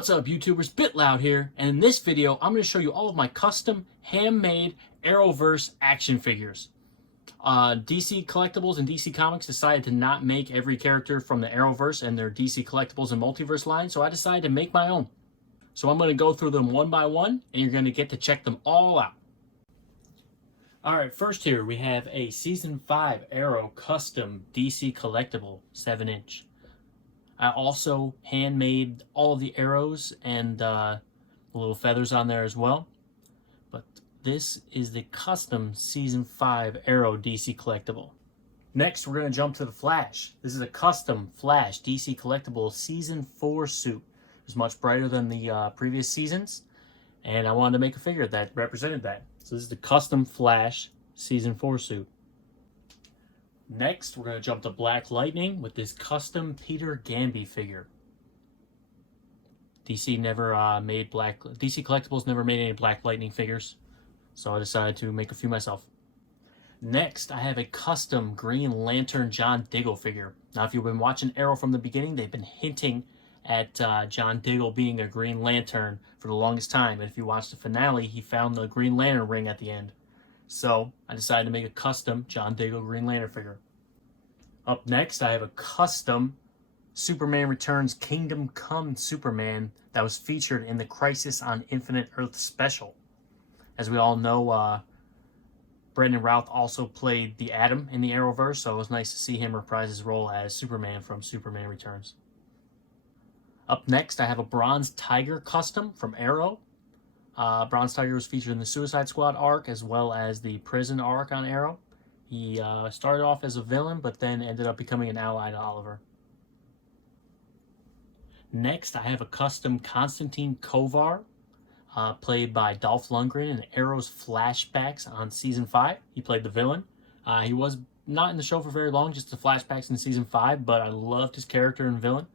What's up, YouTubers? BitLoud here, and in this video I'm going to show you all of my custom handmade Arrowverse action figures. DC Collectibles and DC Comics decided to not make every character from the Arrowverse and their DC Collectibles and Multiverse line, so I decided to make my own. So I'm going to go through them one by one, and you're going to get to check them all out. Alright, first here we have a Season 5 Arrow Custom DC Collectible 7-inch. I also handmade all of the arrows and the little feathers on there as well. But this is the custom Season 5 Arrow DC Collectible. Next, we're going to jump to the Flash. This is a custom Flash DC Collectible Season 4 suit. It's much brighter than the previous seasons, and I wanted to make a figure that represented that. So this is the custom Flash Season 4 suit. Next, we're going to jump to Black Lightning with this custom Peter Gambi figure. DC Collectibles never made any Black Lightning figures, so I decided to make a few myself. Next, I have a custom Green Lantern John Diggle figure. Now, if you've been watching Arrow from the beginning, they've been hinting at John Diggle being a Green Lantern for the longest time. And if you watch the finale, he found the Green Lantern ring at the end. So I decided to make a custom John Diggle Green Lantern figure. Up next, I have a custom Superman Returns Kingdom Come Superman that was featured in the Crisis on Infinite Earth special. As we all know, Brandon Routh also played the Atom in the Arrowverse, so it was nice to see him reprise his role as Superman from Superman Returns. Up next, I have a Bronze Tiger custom from Arrow. Bronze Tiger was featured in the Suicide Squad arc as well as the prison arc on Arrow. He started off as a villain, but then ended up becoming an ally to Oliver. Next, I have a custom Konstantine Kovar, played by Dolph Lundgren in Arrow's flashbacks on Season 5. He played the villain. He was not in the show for very long, just the flashbacks in Season 5, but I loved his character and villain,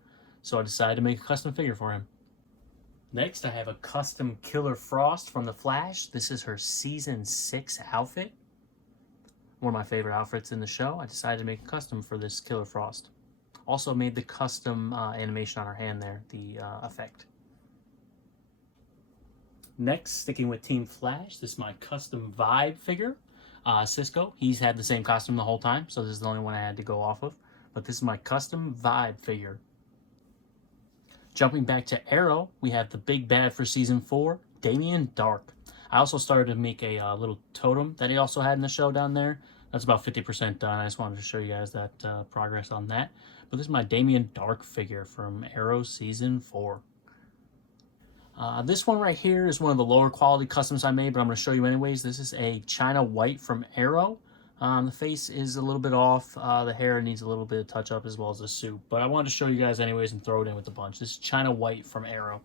so I decided to make a custom figure for him. Next, I have a custom Killer Frost from The Flash. This is her Season 6 outfit. One of my favorite outfits in the show. I decided to make a custom for this Killer Frost. Also made the custom animation on her hand there, the effect. Next, sticking with Team Flash, this is my custom Vibe figure. Cisco, he's had the same costume the whole time, so this is the only one I had to go off of. But this is my custom Vibe figure. Jumping back to Arrow, we have the big bad for Season 4, Damian Darhk. I also started to make a little totem that he also had in the show down there. That's about 50% done. I just wanted to show you guys that progress on that. But this is my Damian Darhk figure from Arrow Season 4. This one right here is one of the lower quality customs I made, but I'm going to show you anyways. This is a China White from Arrow. The face is a little bit off. The hair needs a little bit of touch up as well as the suit. But I wanted to show you guys anyways and throw it in with the bunch. This is China White from Arrow.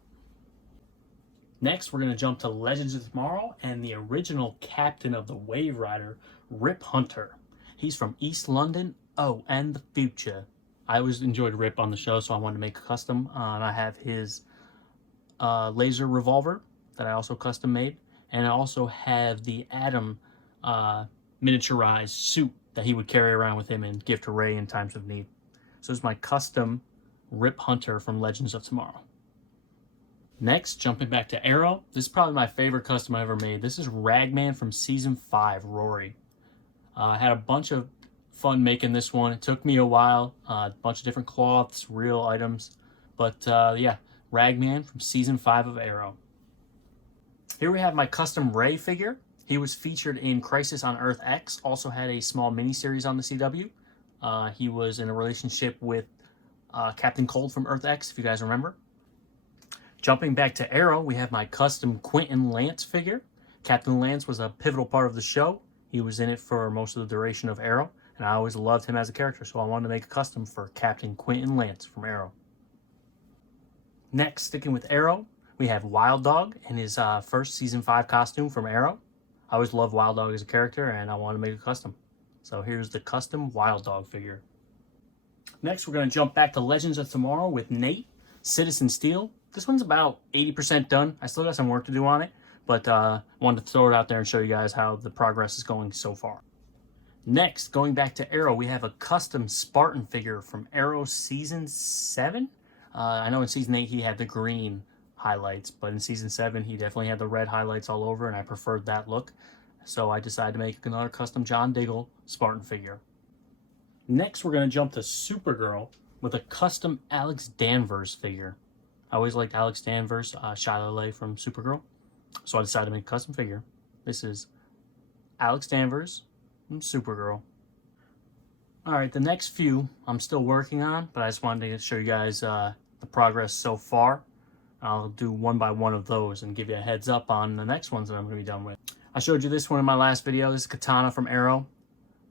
Next, we're going to jump to Legends of Tomorrow and the original captain of the Wave Rider, Rip Hunter. He's from East London, and the future. I always enjoyed Rip on the show, so I wanted to make a custom. And I have his laser revolver that I also custom made. And I also have the Atom miniaturized suit that he would carry around with him and give to Ray in times of need. So it's my custom Rip Hunter from Legends of Tomorrow. Next, jumping back to Arrow, this is probably my favorite custom I ever made. This is Ragman from Season 5, Rory. I had a bunch of fun making this one. It took me a while, a bunch of different cloths, real items. But yeah, Ragman from Season 5 of Arrow. Here we have my custom Ray figure. He was featured in Crisis on Earth X, also had a small miniseries on the CW. He was in a relationship with Captain Cold from Earth X, if you guys remember. Jumping back to Arrow, we have my custom Quentin Lance figure. Captain Lance was a pivotal part of the show. He was in it for most of the duration of Arrow, and I always loved him as a character, so I wanted to make a custom for Captain Quentin Lance from Arrow. Next, sticking with Arrow, we have Wild Dog in his first Season 5 costume from Arrow. I always loved Wild Dog as a character, and I wanted to make a custom. So here's the custom Wild Dog figure. Next, we're going to jump back to Legends of Tomorrow with Nate, Citizen Steele. This one's about 80% done. I still got some work to do on it, but I wanted to throw it out there and show you guys how the progress is going so far. Next, going back to Arrow, we have a custom Spartan figure from Arrow Season 7. I know in Season 8 he had the green highlights, but in season 7 he definitely had the red highlights all over, and I preferred that look. So I decided to make another custom John Diggle Spartan figure. Next, we're going to jump to Supergirl with a custom Alex Danvers figure. I always liked Alex Danvers, Shia from Supergirl, so I decided to make a custom figure. This is Alex Danvers from Supergirl. Alright, the next few I'm still working on, but I just wanted to show you guys the progress so far. I'll do one by one of those and give you a heads up on the next ones that I'm going to be done with. I showed you this one in my last video. This is Katana from Arrow,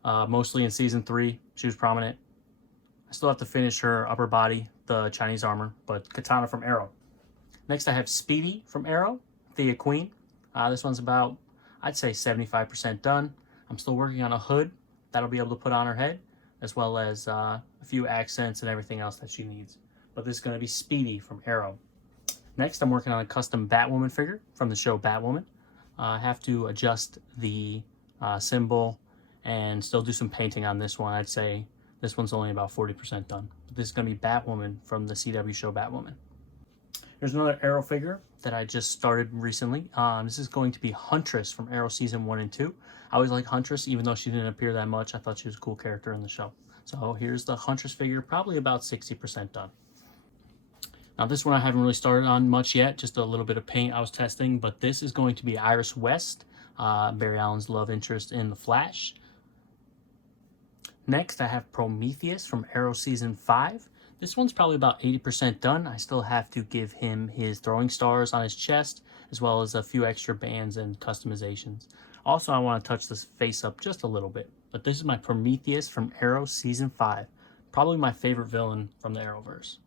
mostly in season 3. She was prominent. I still have to finish her upper body, the Chinese armor, but Katana from Arrow. Next I have Speedy from Arrow, Thea Queen. This one's about, I'd say 75% done. I'm still working on a hood that'll be able to put on her head, as well as a few accents and everything else that she needs. But this is going to be Speedy from Arrow. Next, I'm working on a custom Batwoman figure from the show Batwoman. I have to adjust the symbol and still do some painting on this one. I'd say this one's only about 40% done. But this is going to be Batwoman from the CW show Batwoman. Here's another Arrow figure that I just started recently. This is going to be Huntress from Arrow Season 1 and 2. I always like Huntress, even though she didn't appear that much. I thought she was a cool character in the show. So here's the Huntress figure, probably about 60% done. Now this one I haven't really started on much yet, just a little bit of paint I was testing, but this is going to be Iris West, Barry Allen's love interest in The Flash. Next I have Prometheus from Arrow Season 5. This one's probably about 80% done. I still have to give him his throwing stars on his chest, as well as a few extra bands and customizations. Also, I want to touch this face up just a little bit, but this is my Prometheus from Arrow Season 5. Probably my favorite villain from the Arrowverse.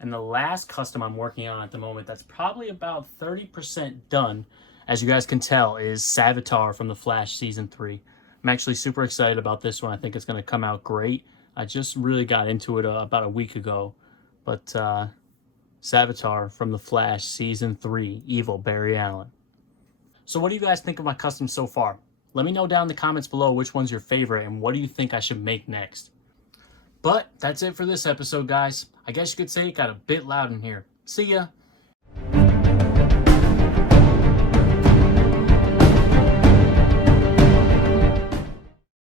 And the last custom I'm working on at the moment that's probably about 30% done, as you guys can tell, is Savitar from The Flash Season 3. I'm actually super excited about this one. I think it's going to come out great. I just really got into it about a week ago. But Savitar from The Flash Season 3, Evil Barry Allen. So what do you guys think of my customs so far? Let me know down in the comments below which one's your favorite and what do you think I should make next. But that's it for this episode, guys. I guess you could say it got a bit loud in here. See ya!